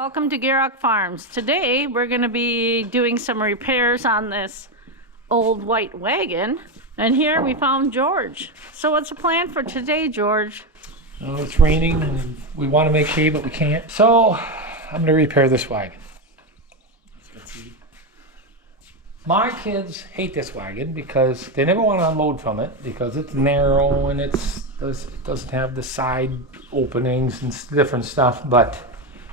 Welcome to Gierok Farms. Today we're going to be doing some repairs on this old white wagon. And here we found George. So what's the plan for today, George? Oh, it's raining and we want to make hay, but we can't. So I'm going to repair this wagon. My kids hate this wagon because they never want to unload from it because it's narrow and it doesn't have the side openings and different stuff. But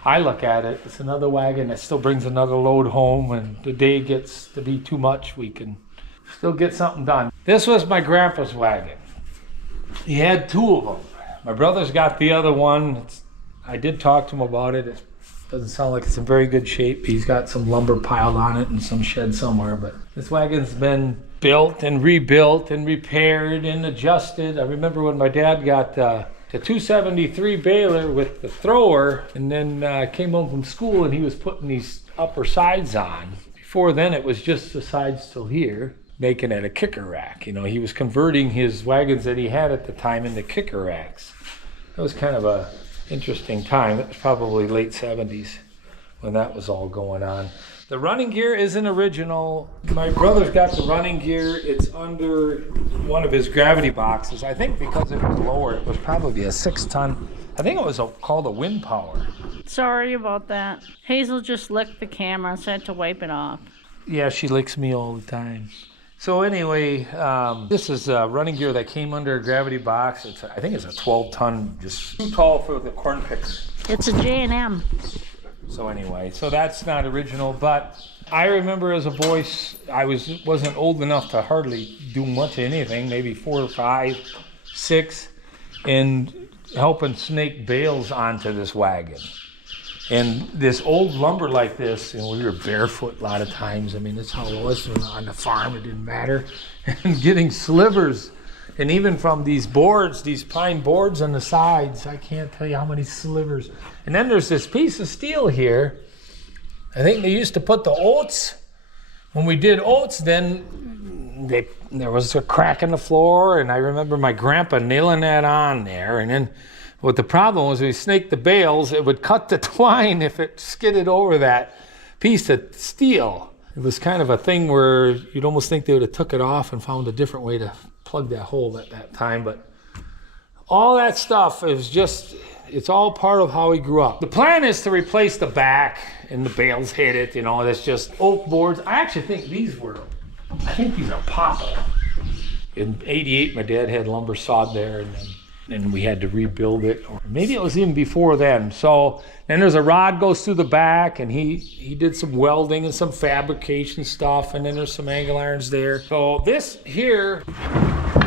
I look at it, it's another wagon that still brings another load home, and the day gets to be too much, we can still get something done. This was my grandpa's wagon. He had two of them. My brother's got the other one. I did talk to him about it. It doesn't sound like it's in very good shape. He's got some lumber piled on it in some shed somewhere, but this wagon's been built and rebuilt and repaired and adjusted. I remember when my dad got the 273 baler with the thrower, and then came home from school and he was putting these upper sides on. Before then it was just the sides till here, making it a kicker rack. You know, he was converting his wagons that he had at the time into kicker racks. That was kind of a interesting time. It was probably late 70s when that was all going on. The running gear isn't original. My brother's got the running gear. It's under one of his gravity boxes. I think because it was lower, it was probably a 6-ton. I think it was called a wind power. Sorry about that. Hazel just licked the camera, so I had to wipe it off. Yeah, she licks me all the time. So anyway, this is running gear that came under a gravity box. I think it's a 12-ton, just too tall for the corn picker. It's a J&M. So anyway, so that's not original, but I remember as a boy, I wasn't old enough to hardly do much of anything, maybe 4 or 5, 6, and helping snake bales onto this wagon. And this old lumber like this, and we were barefoot a lot of times. I mean, that's how it was on the farm. It didn't matter. And getting slivers, and even from these boards, these pine boards on the sides, I can't tell you how many slivers. And then there's this piece of steel here. I think they used to put the oats. When we did oats, then there was a crack in the floor, and I remember my grandpa nailing that on there. And then what the problem was, we snaked the bales, it would cut the twine if it skidded over that piece of steel. It was kind of a thing where you'd almost think they would have took it off and found a different way to plug that hole at that time. But all that stuff is just, it's all part of how he grew up. The plan is to replace the back, and the bales hit it, you know, that's just oak boards. I actually think these are popple. In '88, my dad had lumber sawed there, and we had to rebuild it, or maybe it was even before then. So then there's a rod goes through the back, and he did some welding and some fabrication stuff, and then there's some angle irons there. So this here,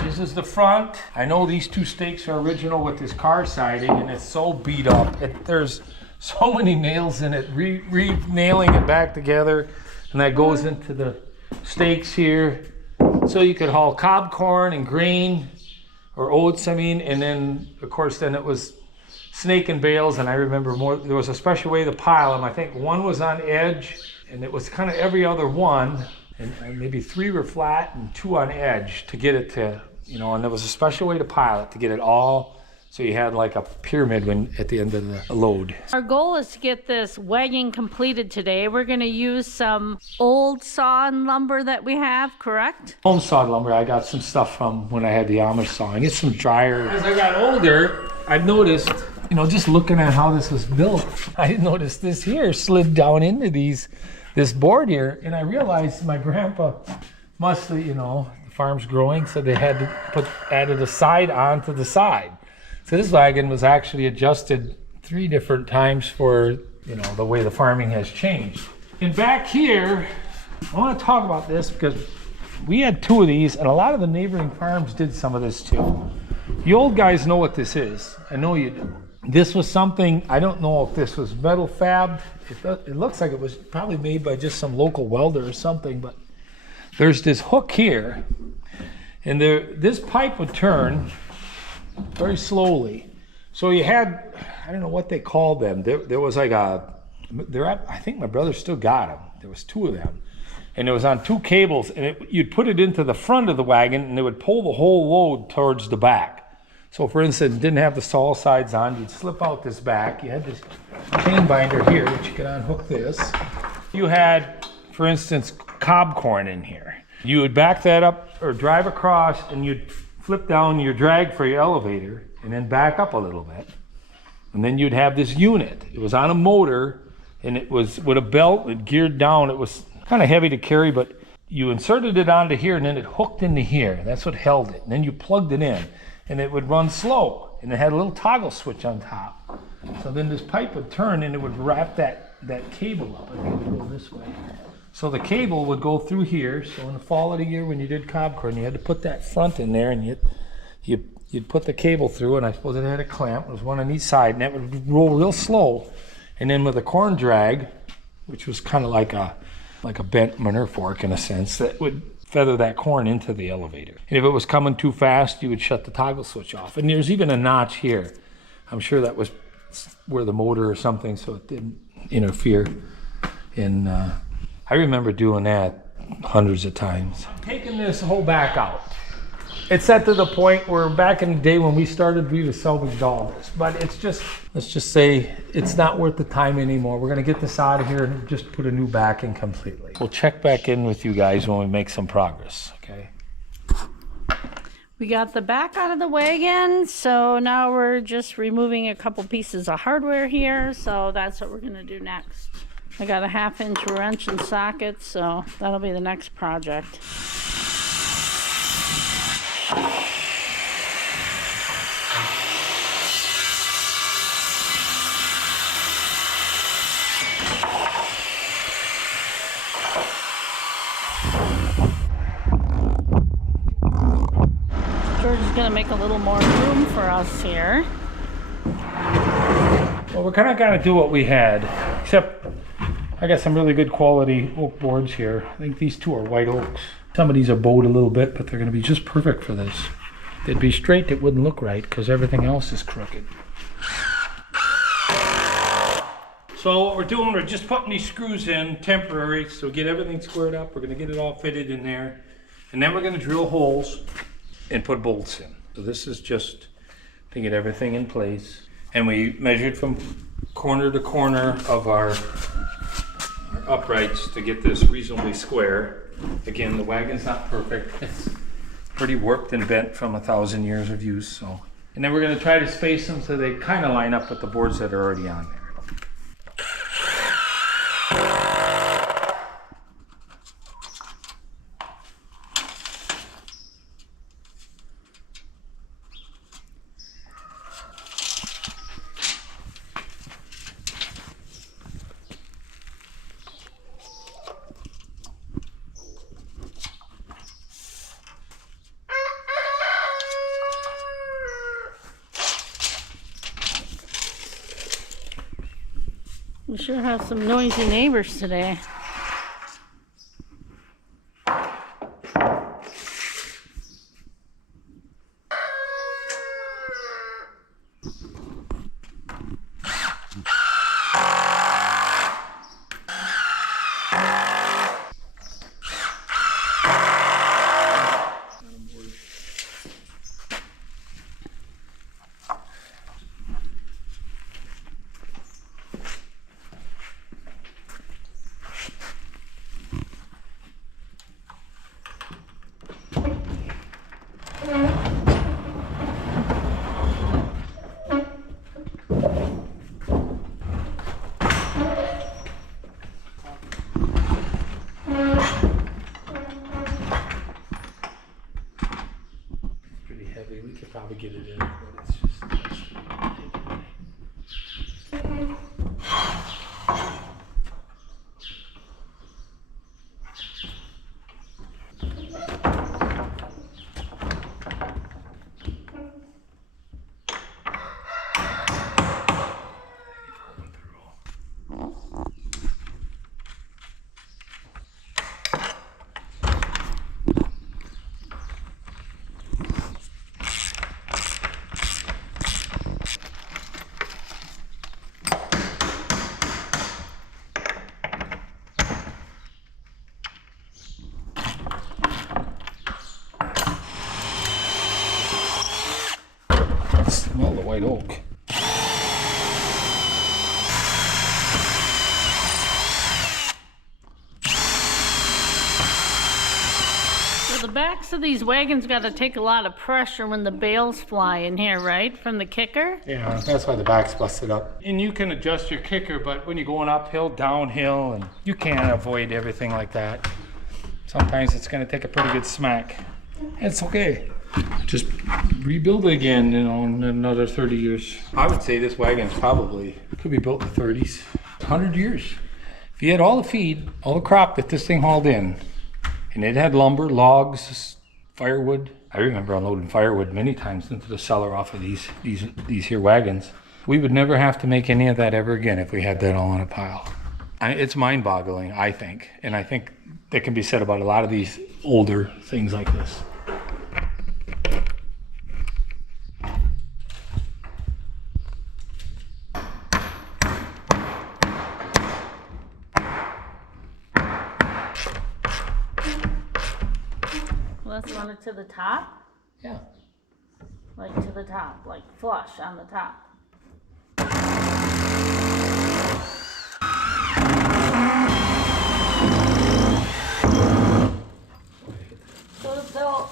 this is the front. I know these 2 stakes are original with this car siding, and it's so beat up. There's so many nails in it, re-nailing it back together, and that goes into the stakes here. So you could haul cob corn and grain, or oats, I mean, and then, of course, then it was snake and bales, and I remember there was a special way to pile them. I think one was on edge, and it was kind of every other one, and maybe 3 were flat and 2 on edge to get it to, you know, and there was a special way to pile it to get it all, so you had like a pyramid at the end of the load. Our goal is to get this wagon completed today. We're going to use some old sawn lumber that we have, correct? Home sawed lumber. I got some stuff from when I had the Amish sawing. It's some drier. As I got older, I've noticed, you know, just looking at how this was built, I noticed this here slid down into this board here, and I realized my grandpa must have, you know, the farm's growing, so they had to added a side onto the side. So this wagon was actually adjusted 3 different times for, you know, the way the farming has changed. And back here, I want to talk about this because we had 2 of these, and a lot of the neighboring farms did some of this too. You old guys know what this is. I know you do. This was something, I don't know if this was metal fabbed. It looks like it was probably made by just some local welder or something, but there's this hook here, and this pipe would turn very slowly. So you had, I don't know what they called them. There was like I think my brother still got them. There was 2 of them. And it was on 2 cables, and you'd put it into the front of the wagon, and it would pull the whole load towards the back. So for instance, didn't have the stall sides on, you'd slip out this back. You had this chain binder here that you could unhook this. You had, for instance, cob corn in here. You would back that up or drive across and you'd flip down your drag for your elevator and then back up a little bit. And then you'd have this unit. It was on a motor and it was with a belt, it geared down. It was kind of heavy to carry, but you inserted it onto here and then it hooked into here. That's what held it. And then you plugged it in and it would run slow. And it had a little toggle switch on top. So then this pipe would turn and it would wrap that cable up. I think it would go this way. So the cable would go through here. So in the fall of the year when you did cob corn, you had to put that front in there and you'd put the cable through, and I suppose it had a clamp. There was one on each side, and that would roll real slow. And then with a corn drag, which was kind of like a bent manure fork in a sense, that would feather that corn into the elevator. And if it was coming too fast, you would shut the toggle switch off. And there's even a notch here. I'm sure that was where the motor or something, so it didn't interfere. And I remember doing that hundreds of times. Taking this whole back out. It's set to the point where back in the day when we started, we would salvage all this. But it's just, let's just say it's not worth the time anymore. We're gonna get this out of here and just put a new back in completely. We'll check back in with you guys when we make some progress, okay? We got the back out of the wagon, so now we're just removing a couple pieces of hardware here, so that's what we're gonna do next. I got a 1/2-inch wrench and socket, so that'll be the next project. George is going to make a little more room for us here. Well, we're kind of going to do what we had, except I got some really good quality oak boards here. I think these two are white oaks. Some of these are bowed a little bit, but they're going to be just perfect for this. If they'd be straight, it wouldn't look right because everything else is crooked. So what we're doing, we're just putting these screws in temporary, so get everything squared up. We're going to get it all fitted in there. And then we're going to drill holes and put bolts in. So this is just to get everything in place. And we measured from corner to corner of our uprights to get this reasonably square. Again, the wagon's not perfect. It's pretty warped and bent from 1,000 years of use. So, and then we're going to try to space them so they kind of line up with the boards that are already on there. We sure have some noisy neighbors today. We could probably get it in, but it's just white oak. So the backs of these wagons got to take a lot of pressure when the bales fly in here, right? From the kicker? Yeah, that's why the back's busted up. And you can adjust your kicker, but when you're going uphill, downhill, and you can't avoid everything like that. Sometimes it's going to take a pretty good smack. It's okay. Just rebuild it again, you know, in another 30 years. I would say this wagon's probably could be built in the 30s, 100 years. If you had all the feed, all the crop that this thing hauled in, and it had lumber, logs, firewood. I remember unloading firewood many times into the cellar off of these here wagons. We would never have to make any of that ever again if we had that all in a pile. It's mind-boggling, I think, and I think that can be said about a lot of these older things like this. Let's run it to the top. Yeah. Like to the top, like flush on the top. So they'll...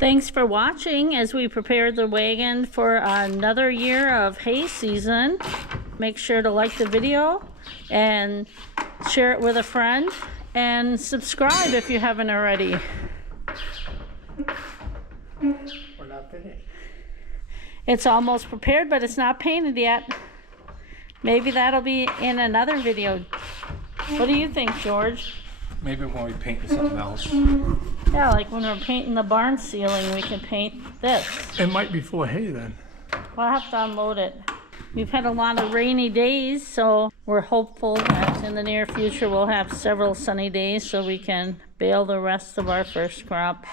Thanks for watching as we prepare the wagon for another year of hay season. Make sure to like the video and share it with a friend and subscribe if you haven't already. We're not finished. It's almost prepared, but it's not painted yet. Maybe that'll be in another video. What do you think, George? Maybe when we paint something else. Yeah, like when we're painting the barn ceiling, we can paint this. It might be full of hay then. We'll have to unload it. We've had a lot of rainy days, so we're hopeful that in the near future we'll have several sunny days so we can bale the rest of our first crop.